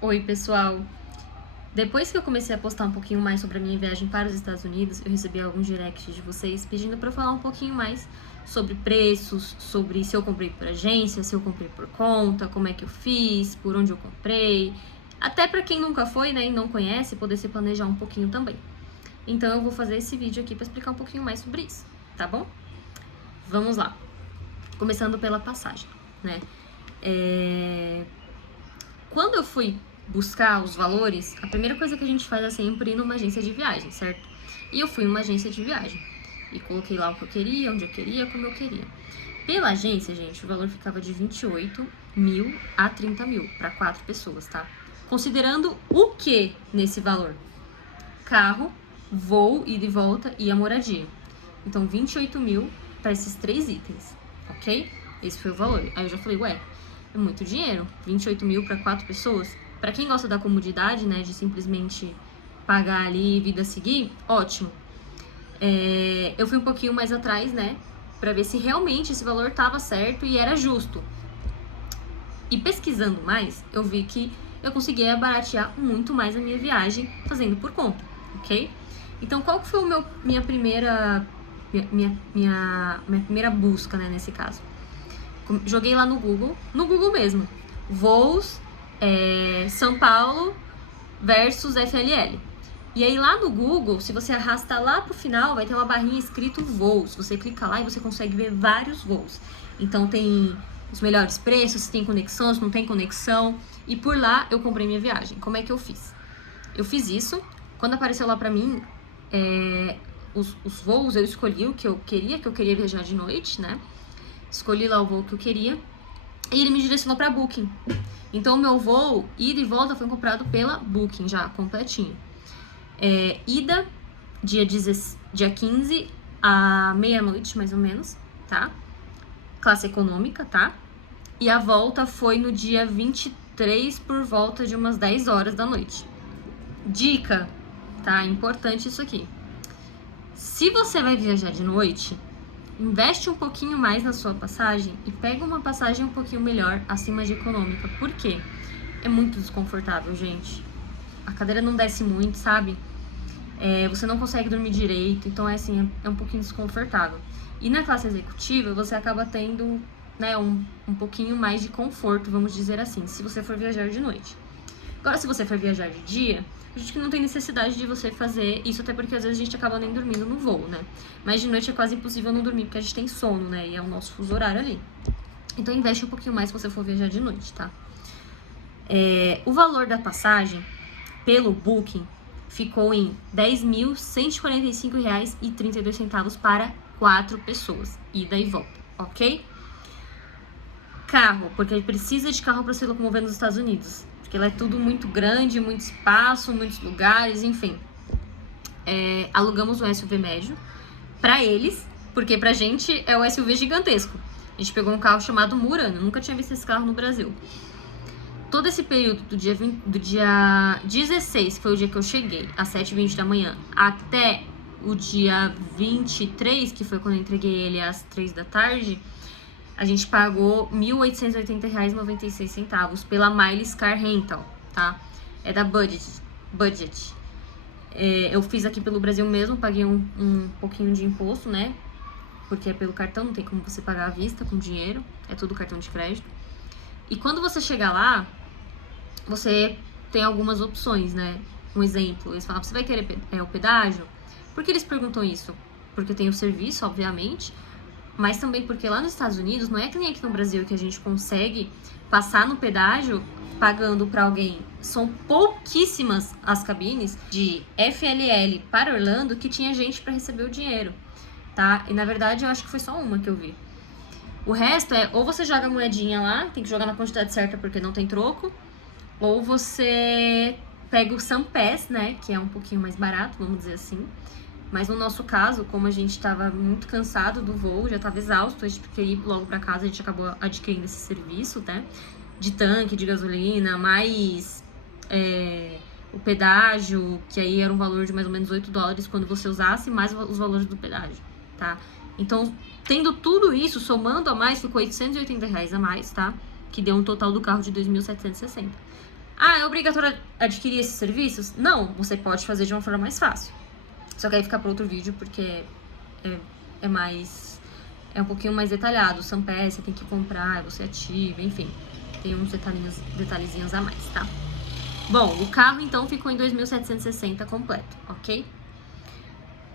Oi, pessoal! Depois que eu comecei a postar um pouquinho mais sobre a minha viagem para os Estados Unidos, eu recebi alguns directs de vocês pedindo para eu falar um pouquinho mais sobre preços, sobre se eu comprei por agência, se eu comprei por conta, como é que eu fiz, por onde eu comprei. Até para quem nunca foi, né, e não conhece, poder se planejar um pouquinho também. Então eu vou fazer esse vídeo aqui para explicar um pouquinho mais sobre isso, tá bom? Vamos lá. Começando pela passagem, né? Quando eu fui buscar os valores, a primeira coisa que a gente faz é sempre ir numa agência de viagem, certo? E eu fui numa agência de viagem e coloquei lá o que eu queria, onde eu queria, como eu queria. Pela agência, gente, o valor ficava de 28 mil a 30 mil para 4 pessoas, tá? Considerando o que nesse valor? Carro, voo, ida e volta e a moradia. Então, 28 mil para esses 3 itens, ok? Esse foi o valor. Aí eu já falei, ué, é muito dinheiro, 28 mil para 4 pessoas. Para quem gosta da comodidade, né, de simplesmente pagar ali e vida seguir, ótimo. Eu fui um pouquinho mais atrás, né, para ver se realmente esse valor estava certo e era justo. E pesquisando mais, eu vi que eu conseguia baratear muito mais a minha viagem fazendo por conta, ok? Então, qual que foi minha primeira busca, né, nesse caso? Joguei lá no Google mesmo, voos São Paulo versus FLL. E aí lá no Google, se você arrastar lá pro final, vai ter uma barrinha escrito voos. Você clica lá e você consegue ver vários voos. Então tem os melhores preços, se tem conexão, se não tem conexão. E por lá eu comprei minha viagem. Como é que eu fiz? Eu fiz isso. Quando apareceu lá pra mim os voos, eu escolhi o que eu queria viajar de noite, né? Escolhi lá o voo que eu queria e ele me direcionou para Booking. Então, o meu voo, ida e volta, foi comprado pela Booking já, completinho. Ida, dia 15 à meia-noite, mais ou menos, tá? Classe econômica, tá? E a volta foi no dia 23, por volta de umas 10 horas da noite. Dica, tá? Importante isso aqui. Se você vai viajar de noite, investe um pouquinho mais na sua passagem e pega uma passagem um pouquinho melhor, acima de econômica. Por quê? É muito desconfortável, gente. A cadeira não desce muito, sabe? Você não consegue dormir direito, então é um pouquinho desconfortável. E na classe executiva, você acaba tendo, né, um pouquinho mais de conforto, vamos dizer assim, se você for viajar de noite. Agora, se você for viajar de dia, a gente que não tem necessidade de você fazer isso, até porque às vezes a gente acaba nem dormindo no voo, né? Mas de noite é quase impossível não dormir, porque a gente tem sono, né? E é o nosso fuso horário ali. Então investe um pouquinho mais se você for viajar de noite, tá? O valor da passagem pelo Booking ficou em R$ 10.145,32 para 4 pessoas, ida e volta, ok? Carro, porque precisa de carro para se locomover nos Estados Unidos, porque ela é tudo muito grande, muito espaço, muitos lugares, enfim. Alugamos um SUV médio para eles, porque pra gente é o SUV gigantesco. A gente pegou um carro chamado Murano, nunca tinha visto esse carro no Brasil. Todo esse período do dia 16, que foi o dia que eu cheguei, às 7h20 da manhã, até o dia 23, que foi quando eu entreguei ele às 3 da tarde, a gente pagou R$ 1.880,96 pela Miles Car Rental, tá? É da Budget. Eu fiz aqui pelo Brasil mesmo, paguei um pouquinho de imposto, né? Porque é pelo cartão, não tem como você pagar à vista com dinheiro, é tudo cartão de crédito. E quando você chegar lá, você tem algumas opções, né? Um exemplo, eles falam, você vai querer o pedágio? Por que eles perguntam isso? Porque tem o serviço, obviamente, mas também porque lá nos Estados Unidos, não é que nem aqui no Brasil que a gente consegue passar no pedágio pagando para alguém. São pouquíssimas as cabines de FLL para Orlando que tinha gente para receber o dinheiro, tá? E na verdade eu acho que foi só uma que eu vi. O resto ou você joga a moedinha lá, tem que jogar na quantidade certa porque não tem troco, ou você pega o SunPass, né, que é um pouquinho mais barato, vamos dizer assim. Mas no nosso caso, como a gente estava muito cansado do voo, já estava exausto, a gente queria ir logo para casa, a gente acabou adquirindo esse serviço, né? De tanque, de gasolina, mais o pedágio, que aí era um valor de mais ou menos $8 quando você usasse, mais os valores do pedágio, tá? Então, tendo tudo isso, somando a mais, ficou R$ 880 a mais, tá? Que deu um total do carro de 2.760. Ah, é obrigatório adquirir esses serviços? Não, você pode fazer de uma forma mais fácil. Só que aí fica para outro vídeo, porque é um pouquinho mais detalhado. O Sampé, você tem que comprar, você ativa, enfim. Tem uns detalhezinhos a mais, tá? Bom, o carro então ficou em 2.760 completo, ok?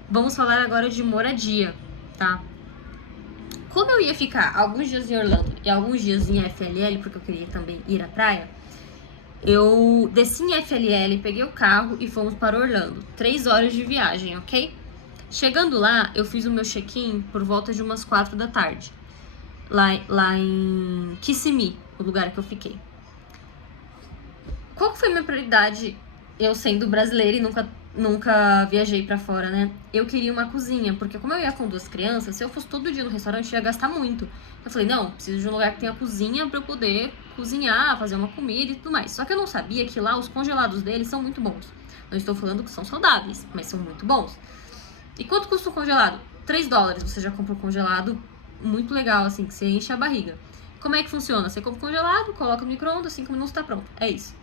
Vamos falar agora de moradia, tá? Como eu ia ficar alguns dias em Orlando e alguns dias em FLL, porque eu queria também ir à praia, eu desci em FLL, peguei o carro e fomos para Orlando. 3 horas de viagem, ok? Chegando lá, eu fiz o meu check-in por volta de umas 4 da tarde. Lá em Kissimmee, o lugar que eu fiquei. Qual foi a minha prioridade, eu sendo brasileira e nunca viajei pra fora, né? Eu queria uma cozinha, porque como eu ia com 2 crianças, se eu fosse todo dia no restaurante, eu ia gastar muito. Eu falei, não, preciso de um lugar que tenha cozinha pra eu poder cozinhar, fazer uma comida e tudo mais. Só que eu não sabia que lá os congelados deles são muito bons. Não estou falando que são saudáveis, mas são muito bons. E quanto custa um congelado? $3, você já compra um congelado muito legal, assim, que você enche a barriga. Como é que funciona? Você compra o congelado, coloca no micro-ondas, 5 minutos tá pronto. É isso.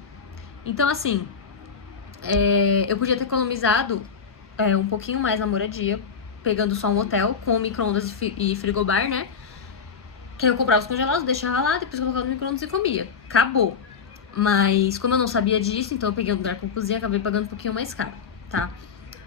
Então, assim, eu podia ter economizado um pouquinho mais na moradia, pegando só um hotel com micro-ondas e frigobar, né? Que eu comprava os congelados, deixava lá, depois colocava no micro-ondas e comia. Acabou. Mas como eu não sabia disso, então eu peguei um lugar com cozinha, acabei pagando um pouquinho mais caro, tá?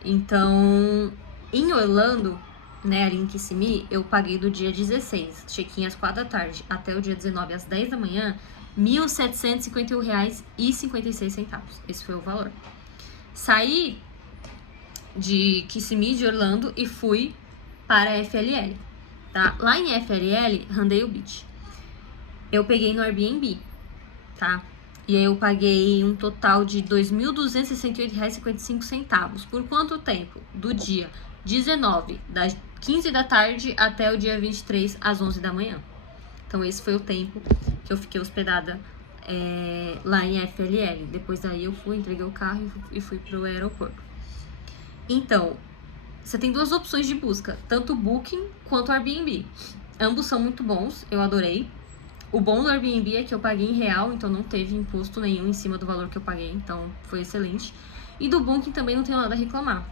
Então, em Orlando, né, ali em Kissimmee, eu paguei do dia 16, check-in às 4 da tarde, até o dia 19, às 10 da manhã, R$ 1.751,56. Esse foi o valor. Saí de Kissimmee, de Orlando, e fui para FLL, tá? Lá em FLL, Rodeo Beach. Eu peguei no Airbnb, tá? E aí eu paguei um total de R$ 2.268,55. Por quanto tempo? Do dia 19, das 15 da tarde até o dia 23, às 11 da manhã. Então esse foi o tempo que eu fiquei hospedada lá em FLL. Depois daí eu fui, entreguei o carro e fui pro aeroporto. Então, você tem 2 opções de busca, tanto o Booking quanto o Airbnb. Ambos são muito bons, eu adorei. O bom do Airbnb é que eu paguei em real, então não teve imposto nenhum em cima do valor que eu paguei, então foi excelente. E do Booking também não tenho nada a reclamar,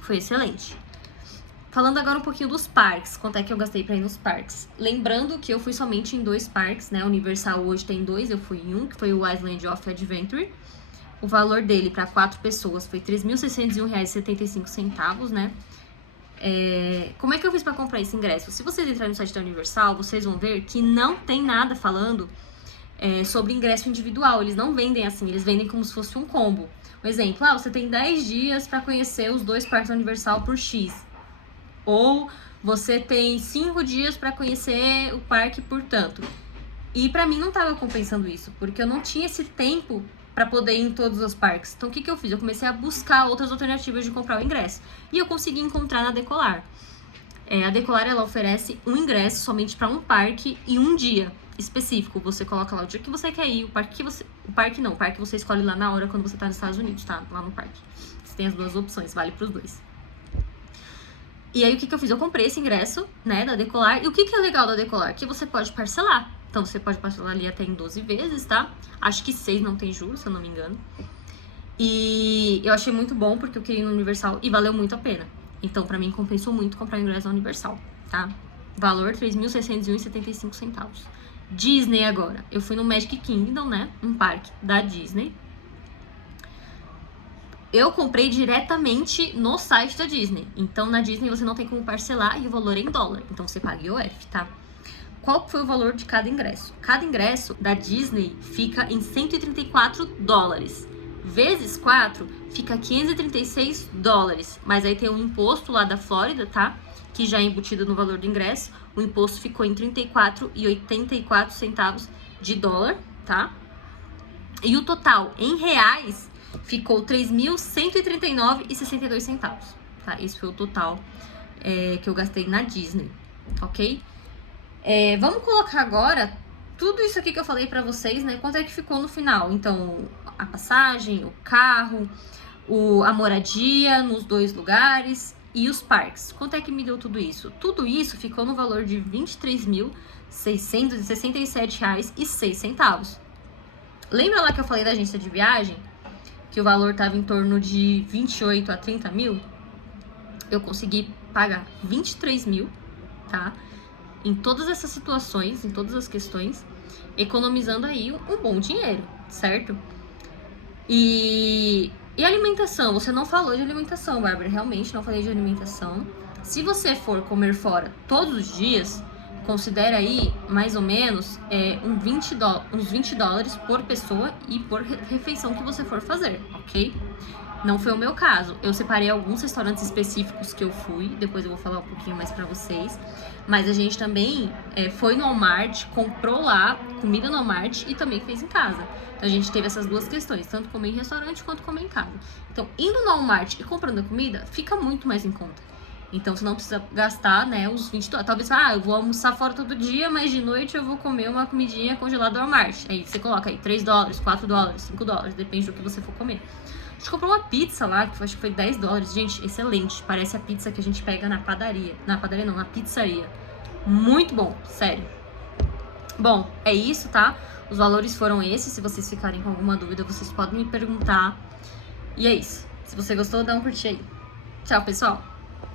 foi excelente. Falando agora um pouquinho dos parques, quanto é que eu gastei pra ir nos parques. Lembrando que eu fui somente em 2 parques, né? Universal hoje tem 2, eu fui em um, que foi o Island of Adventure. O valor dele para 4 pessoas foi R$ 3.601,75, né? Como é que eu fiz para comprar esse ingresso? Se vocês entrarem no site da Universal, vocês vão ver que não tem nada falando sobre ingresso individual. Eles não vendem assim, eles vendem como se fosse um combo. Um exemplo, você tem 10 dias para conhecer os 2 parques da Universal por X. Ou você tem 5 dias para conhecer o parque por tanto. E para mim não tava compensando isso, porque eu não tinha esse tempo para poder ir em todos os parques. Então, o que eu fiz? Eu comecei a buscar outras alternativas de comprar o ingresso. E eu consegui encontrar na Decolar. A Decolar, ela oferece um ingresso somente para um parque e um dia específico. Você coloca lá o dia que você quer ir, o parque você escolhe lá na hora quando você tá nos Estados Unidos, tá? Lá no parque. Você tem as 2 opções, vale pros 2. E aí, o que eu fiz? Eu comprei esse ingresso, né, da Decolar. E o que é legal da Decolar? Que você pode parcelar. Então, você pode parcelar ali até em 12 vezes, tá? Acho que 6 não tem juros, se eu não me engano. E eu achei muito bom, porque eu queria ir no Universal e valeu muito a pena. Então, pra mim, compensou muito comprar ingresso na Universal, tá? Valor R$ 3.601,75. Disney agora. Eu fui no Magic Kingdom, né? Um parque da Disney. Eu comprei diretamente no site da Disney. Então, na Disney você não tem como parcelar e o valor é em dólar. Então, você paga IOF, tá? Qual foi o valor de cada ingresso? Cada ingresso da Disney fica em $134. Vezes 4, fica $536. Mas aí tem um imposto lá da Flórida, tá? Que já é embutido no valor do ingresso. O imposto ficou em 34,84 de dólar, tá? E o total em reais ficou 3.139,62, tá? Esse foi o total que eu gastei na Disney, ok? Vamos colocar agora tudo isso aqui que eu falei pra vocês, né? Quanto é que ficou no final? Então, a passagem, o carro, a moradia nos 2 lugares e os parques. Quanto é que me deu tudo isso? Tudo isso ficou no valor de R$ 23.667,06. Lembra lá que eu falei da agência de viagem? Que o valor tava em torno de 28 a 30 mil? Eu consegui pagar 23 mil, tá? Em todas essas situações, em todas as questões, economizando aí um bom dinheiro, certo? E alimentação? Você não falou de alimentação, Bárbara. Realmente não falei de alimentação. Se você for comer fora todos os dias, considera aí mais ou menos uns 20 dólares por pessoa e por refeição que você for fazer, ok? Não foi o meu caso. Eu separei alguns restaurantes específicos que eu fui. Depois eu vou falar um pouquinho mais pra vocês. Mas a gente também foi no Walmart, comprou lá comida no Walmart e também fez em casa. Então a gente teve essas duas questões, tanto comer em restaurante quanto comer em casa. Então, indo no Walmart e comprando a comida, fica muito mais em conta. Então, você não precisa gastar, né, os 20 dólares. Talvez, eu vou almoçar fora todo dia, mas de noite eu vou comer uma comidinha congelada do Walmart. Aí você coloca aí 3 dólares, 4 dólares, 5 dólares, depende do que você for comer. A gente comprou uma pizza lá, que acho que foi 10 dólares. Gente, excelente. Parece a pizza que a gente pega na padaria. Na padaria não, na pizzaria. Muito bom, sério. Bom, é isso, tá? Os valores foram esses. Se vocês ficarem com alguma dúvida, vocês podem me perguntar. E é isso. Se você gostou, dá um curtir aí. Tchau, pessoal!